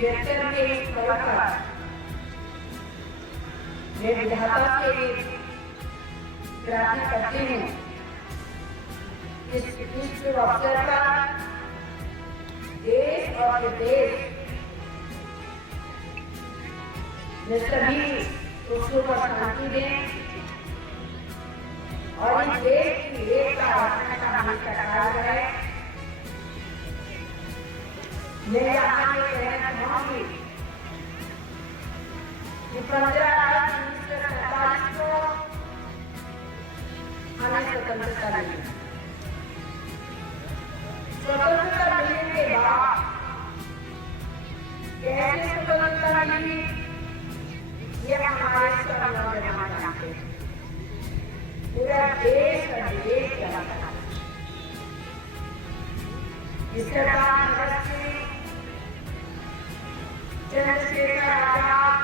76 के इस पर्व पर मैं विधाता से प्रार्थना करती हूँ इस शुभ अवसर पर देश और विदेश में सभी खुशियों को शांति दें और इस देश की एकता का हमेशा ख्याल रहे। मैं यहाँ ये कहना चाहूँगी कि 15 अगस्त 1947 को हमें स्वतंत्रता मिली। स्वतंत्रता मिलने के बाद कैसे स्वतंत्रता मिली ये हमारे सब नौजवान जानते हैं। पूरा देश और विदेश जानता है। इस सरकार चंद्रशेखर आजाद,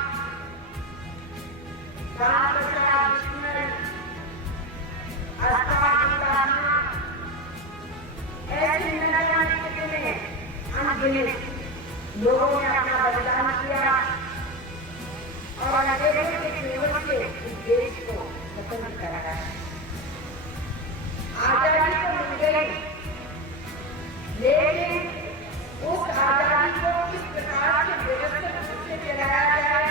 राम प्रसाद बिस्मिल, अशफाक उल्लाह, ऐसे न जाने कितने अनगिनत लोगों ने अपना बलिदान किया और अंग्रेजों के जुल्म से इस देश को स्वतंत्र कराया। आजादी तो मिल गई, लेकिन उस आजादी को किस प्रकार से व्यवस्थित से चलाया जाए,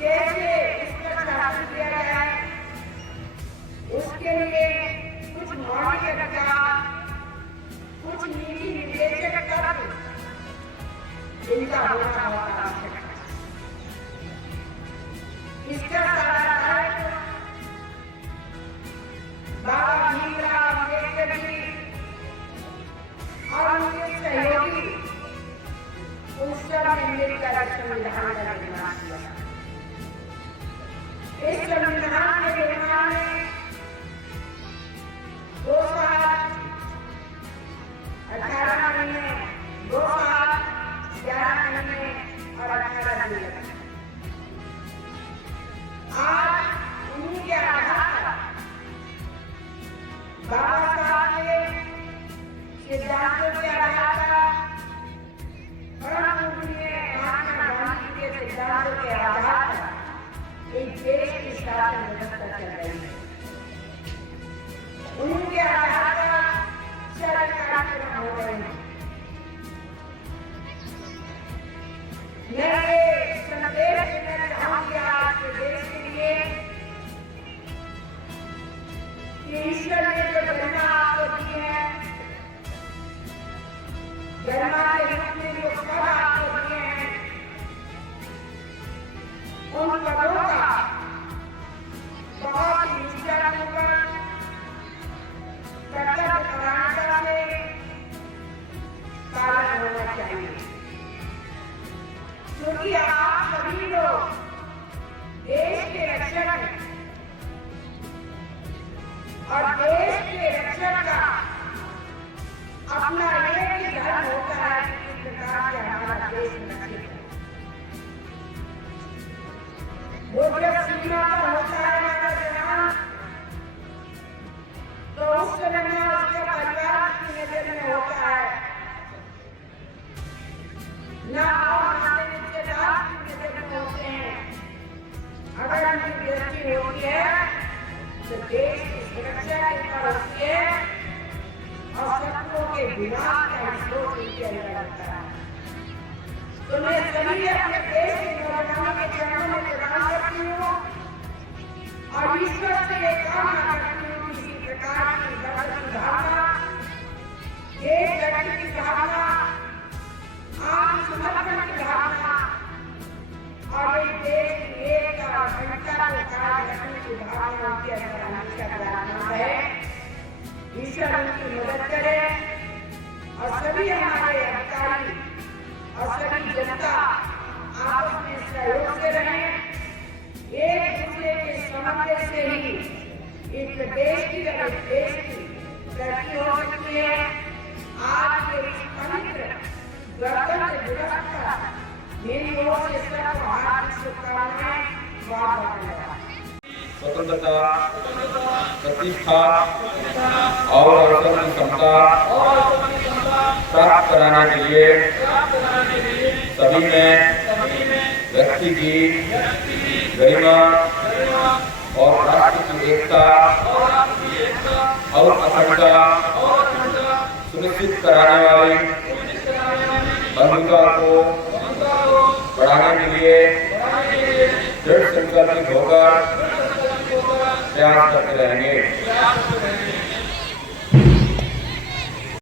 कैसे इसका शासन किया जाए, उसके लिए कुछ मौलिक अधिकार, कुछ नीति निर्देशक तत्व इनका होना बहुत आवश्यक है। इसका सारा दायित्व बाबा भीमराव अम्बेडकर जी और उनके सहयोगी उस समय अम्बेडकर संविधान का निर्माण किया। इस संविधान के निर्माण में 2 साल 18 महीने, 2 साल 11 महीने और 18 दिन लगे। आज उन्हीं के आधार पर बाबा साहब के सिद्धांतों के आधार पर महात्मा गांधी के सिद्धांतों के आधार पर इस देश की शासन व्यवस्था चल रही है। उनके आधार पर सरल कार्यक्रम हो रहे हैं। मैं ये संदेश देना चाहूंगी आज के देश के लिए कि ईश्वर ने जो गरिमा आपको दी है, गरिमा के रूप में जो पद आपको दिए हैं, उन पदों का बहुत ही निष्ठापूर्वक कर्तव्य परायणता से पालन होना चाहिए, क्योंकि आप सभी लोग देश के रक्षक हैं और देश के रक्षक का अपना एक ही धर्म होता है कि किस प्रकार से हमारा देश रक्षित है। वो जब सीमा पर होता है हमारा जवान, तो उस समय में उसके परिवार की नजर में होता है, ना हमारे रिश्तेदार की नजर में होते हैं। अगर उनकी दृष्टि होती है तो देश की सुरक्षा के पर होती है और शत्रुओं के विनाश का सोच उनके अंदर लगता है। तो मैं सभी अपने देश के नौजवानों के चरणों में प्रदान करती हूँ और ईश्वर से ये कामना करती हूँ कि इसी प्रकार की जगत की भावना, देश जगत की भावना, आत्मसमर्पण की भावना और इस देश की एकता और अखंडता को कायम रखने की भावना उनके अंदर हमेशा बरकरार रहे। ईश्वर उनकी मदद करे और सभी हमारे अधिकारी और सभी जनता आपस में सहयोग से रहें। एक दूसरे के समन्वय से ही इस देश की तरक्की हो सकती है। आज के इस पवित्र गणतंत्र दिवस पर मेरी ओर से सबको हार्दिक शुभकामनाएं। बहुत धन्यवाद। स्वतंत्रता, प्रतिष्ठा और अवसर की समता प्राप्त कराने के लिए सभी में व्यक्ति की गरिमा और राष्ट्र की एकता और अखंडता सुनिश्चित कराने वाली बंधुता को बढ़ाने के लिए दृढ़ संकल्पित होकर प्रयास करते रहेंगे।